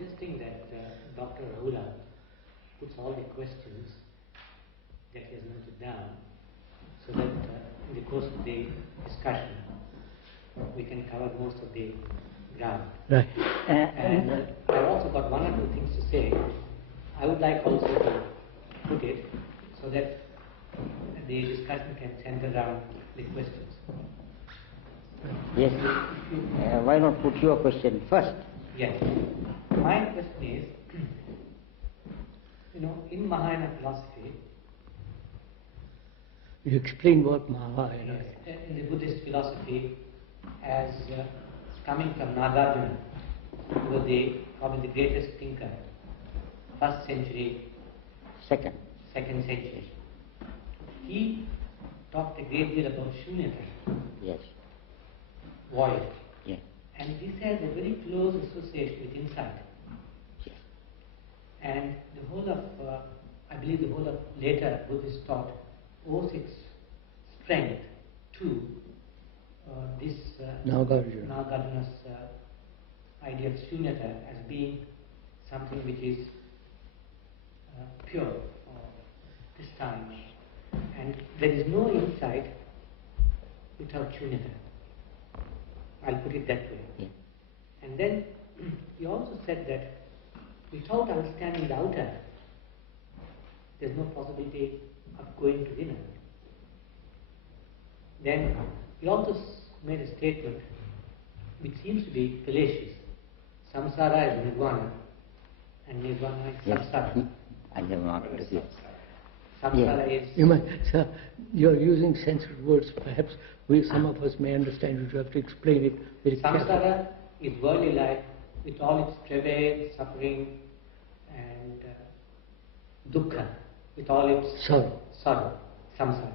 suggesting that Dr. Rahula puts all the questions that he has noted down so that in the course of the discussion we can cover most of the ground. Right. And I've also got one or two things to say. I would like also to put it so that the discussion can center around the questions. Yes. Why not put your question first? Yes. My question is, in Mahayana philosophy, You explain what Mahayana is. yes, in the Buddhist philosophy, as coming from Nagarjuna, who was probably the greatest thinker, first century, Second. second century. He talked a great deal about shunyata, Yes. void, Yeah. and this has a very close association with insight. Yes. And the whole of, I believe the whole of later Buddhist thought owes its strength to this Nagarjuna's idea of shunyata as being something which is pure this time. And there is no insight without shunyata. I'll put it that way. Yeah. And then he also said that without understanding the outer, there's no possibility of going to the inner. Then he also made a statement which seems to be fallacious. Samsara is nirvana and nirvana is Yes. samsara. I have not. Yes. Samsara is... Sir, you're using censored words. Perhaps some of us may understand it. You have to explain it very carefully. Samsara is worldly life with all its travail, suffering and dukkha, with all its sorrow, samsara.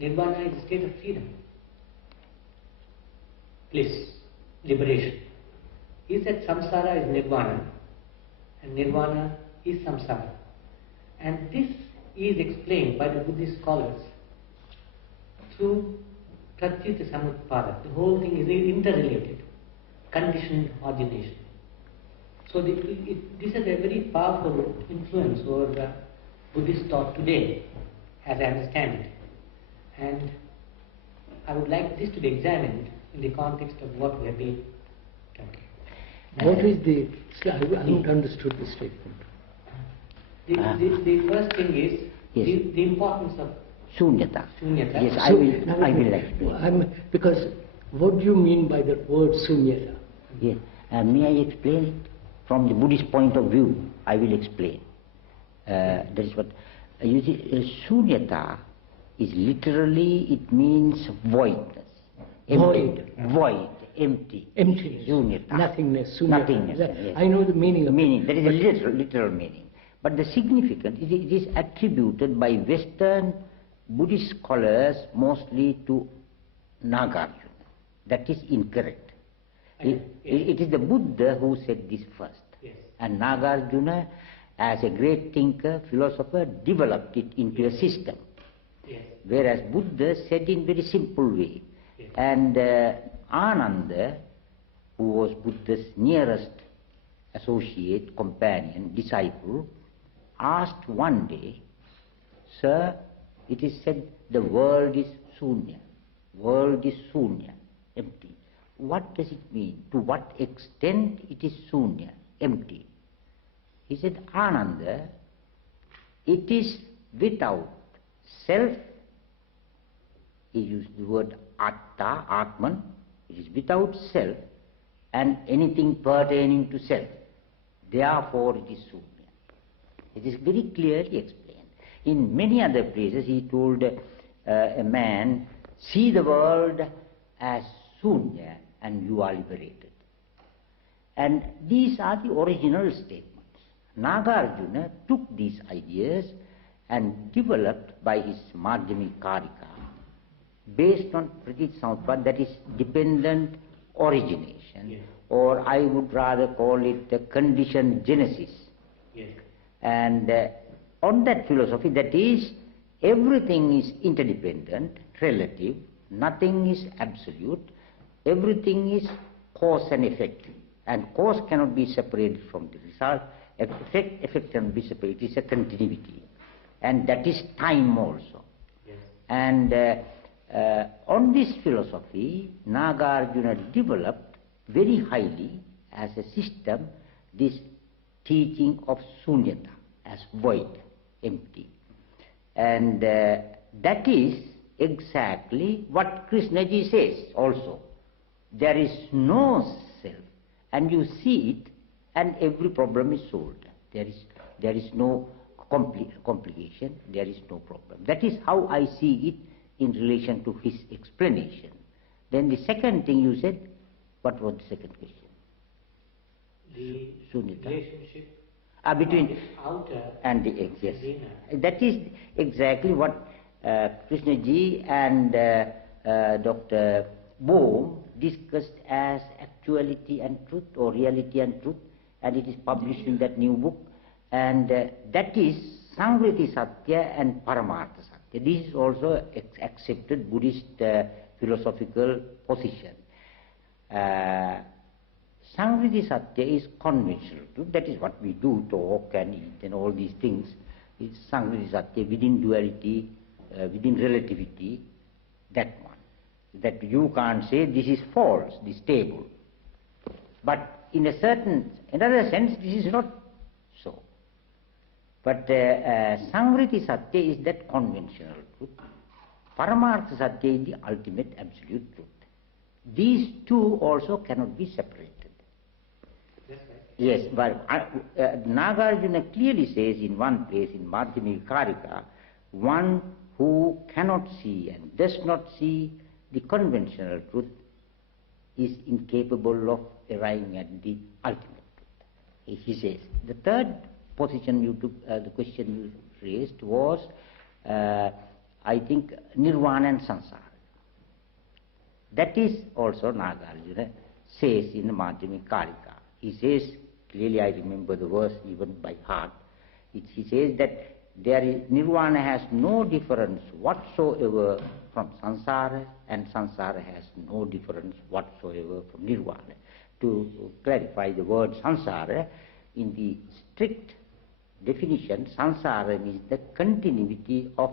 Nirvana is a state of freedom, bliss, liberation. He said samsara is nirvana and nirvana is samsara. And this is explained by the Buddhist scholars through pratyuta samutpada. The whole thing is interrelated, conditioned origination. So this is a very powerful influence over Buddhist thought today, as I understand it. And I would like this to be examined in the context of what we have been talking. What is the... I haven't understood the statement. The first thing is Yes. the importance of Shunyata. shunyata. Yes, I will explain. Because what do you mean by that word sunyata? Yes. May I explain it? From the Buddhist point of view, I will explain. That is what... you see, shunyata is literally, it means voidness. Void, empty. Emptiness. Shunyata. Nothingness. Sunyata. Nothingness. Yes. I know the meaning of meaning. it. That is a literal meaning. But the significance, it is attributed by Western Buddhist scholars mostly to Nagarjuna. That is incorrect. It is the Buddha who said this first. Yes. And Nagarjuna, as a great thinker, philosopher, developed it into a system. Yes. Whereas Buddha said in very simple way. Yes. And Ananda, who was Buddha's nearest associate, companion, disciple, asked one day, "Sir, it is said the world is sunya. World is sunya, empty. What does it mean? To what extent it is sunya, empty?" He said, "Ananda, it is without self." He used the word atta, atman. It is without self and anything pertaining to self. Therefore it is sunya. It is very clearly explained. In many other places he told a man, "See the world as sunya and you are liberated." And these are the original statements. Nagarjuna took these ideas and developed by his Madhyamika Karika based on Pratit Samutpada, that is dependent origination, Yes. or I would rather call it the conditioned genesis. Yes. And on that philosophy, that is, everything is interdependent, relative, nothing is absolute, everything is cause and effect. And cause cannot be separated from the result. Effect cannot be separated. It is a continuity. And that is time also. Yes. And on this philosophy, Nagarjuna developed very highly as a system this teaching of sunyata, as void, empty. And that is exactly what Krishnaji says also. There is no self, and you see it, and every problem is solved. There is no complication, there is no problem. That is how I see it in relation to his explanation. Then the second thing you said, what was the second question? The Sunyata. relationship Between of the outer and the egg, yes. and the inner. That is exactly what Krishnaji and Dr. Bohm discussed as actuality and truth, or reality and truth, and it is published in that new book. And that is Sangriti Satya and Paramartha Satya. This is also accepted Buddhist philosophical position. Sangriti Satya is conventional truth. That is what we do, talk and eat and all these things. It's Sangriti Satya within duality, within relativity, that one. That you can't say this is false, this table. But in another sense, this is not so. But Sangriti Satya is that conventional truth. Paramartha Satya is the ultimate absolute truth. These two also cannot be separated. Yes, but Nagarjuna clearly says in one place in Madhyamika Karika, one who cannot see and does not see the conventional truth is incapable of arriving at the ultimate truth. He says. The third position you took, the question you raised was, I think, nirvana and samsara. That is also Nagarjuna says in the Madhyamika Karika. He says, clearly I remember the verse even by heart, he says that nirvana has no difference whatsoever from samsara, and samsara has no difference whatsoever from nirvana. To clarify the word samsara, in the strict definition, samsara means the continuity of